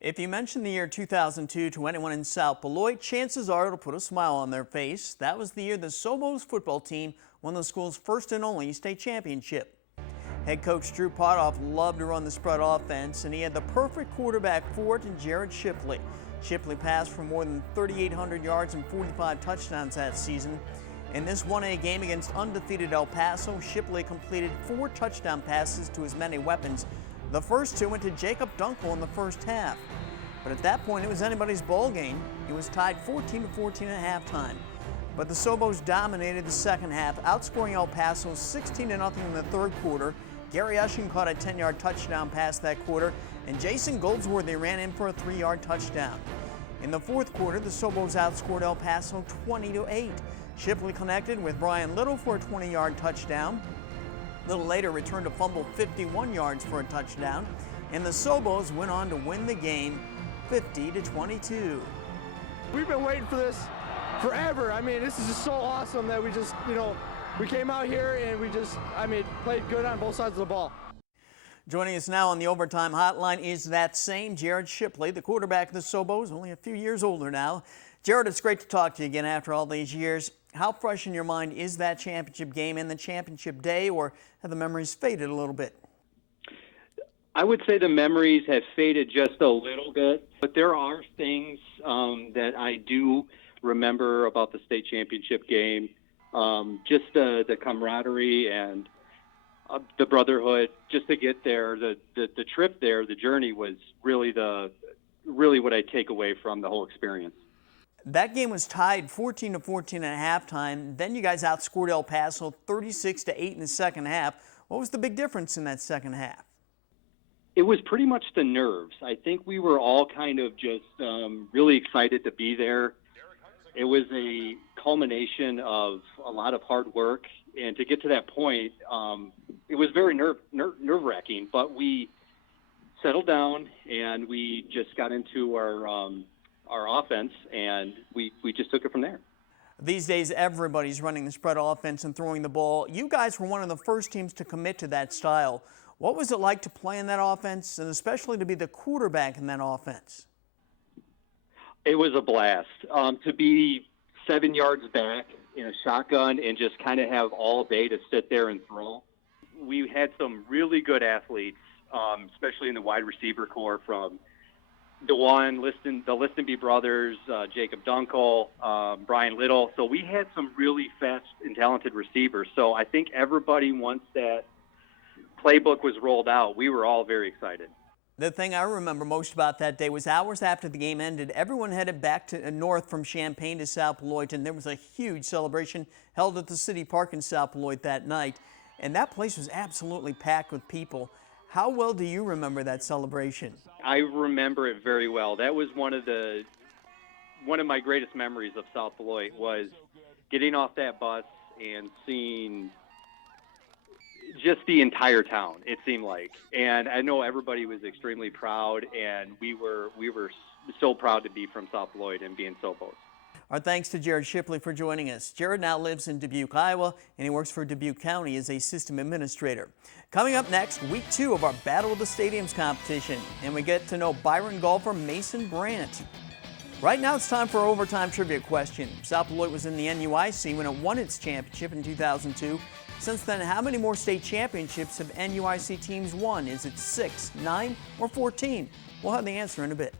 If you mention the year 2002 to anyone in South Beloit, chances are it'll put a smile on their face. That was the year the Sobos football team won the school's first and only state championship. Head coach Drew Potoff loved to run the spread offense, and he had the perfect quarterback for it in Jared Shipley. Shipley passed for more than 3,800 yards and 45 touchdowns that season. In this 1A game against undefeated El Paso, Shipley completed 4 touchdown passes to his many weapons. The first 2 went to Jacob Dunkel in the first half. But at that point, it was anybody's ball game. It was tied 14-14 at halftime. But the Sobos dominated the second half, outscoring El Paso 16-0 in the third quarter. Gary Ushin caught a 10-yard touchdown pass that quarter, and Jason Goldsworthy ran in for a 3-yard touchdown. In the fourth quarter, the Sobos outscored El Paso 20-8. Shipley connected with Brian Little for a 20-yard touchdown. Little later returned to fumble 51 yards for a touchdown, and the Sobos went on to win the game 50-22. We've been waiting for this forever. I mean, this is just so awesome that we just, we came out here and we just, played good on both sides of the ball. Joining us now on the Overtime Hotline is that same Jared Shipley, the quarterback of the Sobos, only a few years older now. Jared, it's great to talk to you again after all these years. How fresh in your mind is that championship game and the championship day, or have the memories faded a little bit? I would say the memories have faded just a little bit, but there are things that I do remember about the state championship game. Just the camaraderie and the brotherhood, just to get there, the trip there, the journey was really what I take away from the whole experience. That game was tied 14-14 at halftime. Then you guys outscored El Paso 36-8 in the second half. What was the big difference in that second half? It was pretty much the nerves. I think we were all kind of just really excited to be there. It was a culmination of a lot of hard work, and to get to that point, it was very nerve-wracking. But we settled down, and we just got into our offense, and we just took it from there. These days, everybody's running the spread offense and throwing the ball. You guys were one of the first teams to commit to that style. What was it like to play in that offense, and especially to be the quarterback in that offense? It was a blast. To be 7 yards back in a shotgun and just kind of have all day to sit there and throw. We had some really good athletes, especially in the wide receiver corps, from the Listenby brothers, Jacob Dunkel, Brian Little. So we had some really fast and talented receivers. So I think everybody, once that playbook was rolled out, we were all very excited. The thing I remember most about that day was hours after the game ended, everyone headed back to north from Champaign to South Beloit, and there was a huge celebration held at the city park in South Beloit that night. And that place was absolutely packed with people. How well do you remember that celebration? I remember it very well. That was one of my greatest memories of South Beloit, was getting off that bus and seeing just the entire town, it seemed like. And I know everybody was extremely proud, and we were so proud to be from South Beloit and being Sobos. Our thanks to Jared Shipley for joining us. Jared now lives in Dubuque, Iowa, and he works for Dubuque County as a system administrator. Coming up next, week 2 of our Battle of the Stadiums competition, and we get to know Byron golfer Mason Brandt. Right now it's time for our overtime trivia question. South Beloit was in the NUIC when it won its championship in 2002. Since then, how many more state championships have NUIC teams won? Is it 6, 9, or 14? We'll have the answer in a bit.